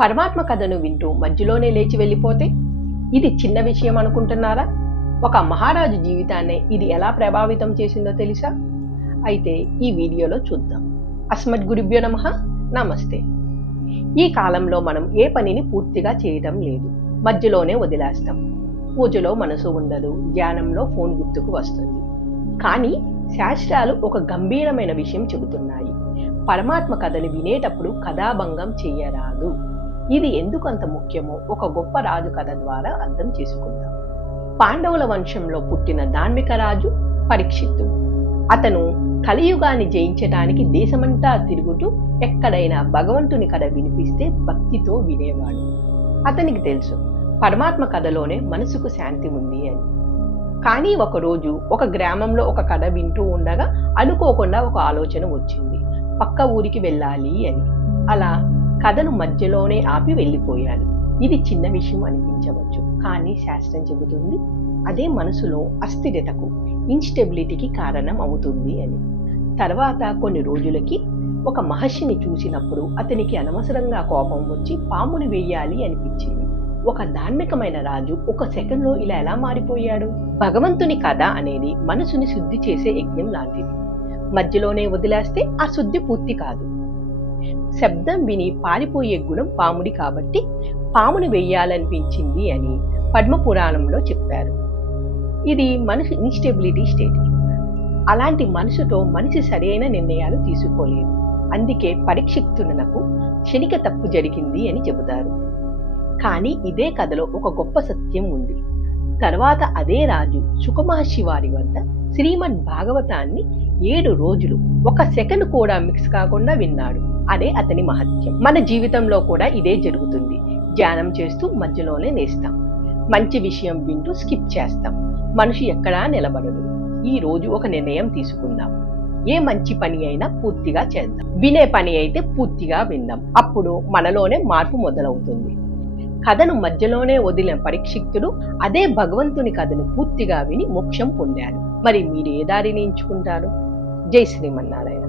పరమాత్మ కథను వింటూ మధ్యలోనే లేచి వెళ్ళిపోతే ఇది చిన్న విషయం అనుకుంటున్నారా? ఒక మహారాజు జీవితాన్ని ఇది ఎలా ప్రభావితం చేసిందో తెలుసా? అయితే ఈ వీడియోలో చూద్దాం. అస్మద్ గురుభ్యో నమః. నమస్తే. ఈ కాలంలో మనం ఏ పనిని పూర్తిగా చేయడం లేదు, మధ్యలోనే వదిలేస్తాం. పూజలో మనసు ఉండదు, ధ్యానంలో ఫోన్ గుర్తుకు వస్తుంది. కానీ శాస్త్రాలు ఒక గంభీరమైన విషయం చెబుతున్నాయి. పరమాత్మ కథను వినేటప్పుడు కథాభంగం చెయ్యరాదు. ఇది ఎందుకంత ముఖ్యమో ఒక గొప్ప రాజు కథ ద్వారా అర్థం చేసుకుందాం. పాండవుల వంశంలో పుట్టిన ధార్మిక రాజు పరీక్షిత్తుడు. అతను కలియుగాన్ని జయించటానికి దేశమంతా తిరుగుతూ ఎక్కడైనా భగవంతుని కథ వినిపిస్తే భక్తితో వినేవాడు. అతనికి తెలుసు పరమాత్మ కథలోనే మనసుకు శాంతి ఉంది అని. కానీ ఒకరోజు ఒక గ్రామంలో ఒక కథ వింటూ ఉండగా అనుకోకుండా ఒక ఆలోచన వచ్చింది, పక్క ఊరికి వెళ్ళాలి అని. అలా కథను మధ్యలోనే ఆపి వెళ్ళిపోయాడు. ఇది చిన్న విషయం అనిపించవచ్చు, కానీ శాస్త్రం చెబుతుంది అదే మనసులో అస్థిరతకు, ఇన్స్టెబిలిటీకి కారణం అవుతుంది అని. తర్వాత కొన్ని రోజులకి ఒక మహర్షిని చూసినప్పుడు అతనికి అనవసరంగా కోపం వచ్చి పాముని వేయాలి అనిపించింది. ఒక ధార్మికమైన రాజు ఒక సెకండ్లో ఇలా ఎలా మారిపోయాడు? భగవంతుని కథ అనేది మనసుని శుద్ధి చేసే యజ్ఞం లాంటిది. మధ్యలోనే వదిలేస్తే ఆ శుద్ధి పూర్తి కాదు. శబ్దం విని పారిపోయే గుణం పాముడి కాబట్టి పాముని వెయ్యాలనిపించింది అని పద్మపురాణంలో చెప్పారు. ఇది మనసు ఇన్స్టెబిలిటీ స్టేట్. అలాంటి మనసుతో మనిషి సరైన నిర్ణయాలు తీసుకోలేదు. అందుకే పరీక్షిత్తునకు క్షణిక తప్పు జరిగింది అని చెబుతారు. కానీ ఇదే కథలో ఒక గొప్ప సత్యం ఉంది. తర్వాత అదే రాజు సుఖమహర్షి వారి వద్ద శ్రీమద్ భాగవతాన్ని 7 రోజులు ఒక సెకండ్ కూడా మిక్స్ కాకుండా విన్నాడు. అదే అతని మహత్యం. మన జీవితంలో కూడా ఇదే జరుగుతుంది. ధ్యానం చేస్తూ మధ్యలోనే లేస్తాం, మంచి విషయం వింటూ స్కిప్ చేస్తాం. మనిషి ఎక్కడా నిలబడడు. ఈ రోజు ఒక నిర్ణయం తీసుకుందాం. ఏ మంచి పని అయినా పూర్తిగా చేద్దాం, వినే పని అయితే పూర్తిగా విందాం. అప్పుడు మనలోనే మార్పు మొదలవుతుంది. కథను మధ్యలోనే వదిలిన పరీక్షిత్తుడు అదే భగవంతుని కథను పూర్తిగా విని మోక్షం పొందాడు. మరి మీరు ఏ దారిని ఎంచుకుంటారు? జై శ్రీమన్నారాయణ.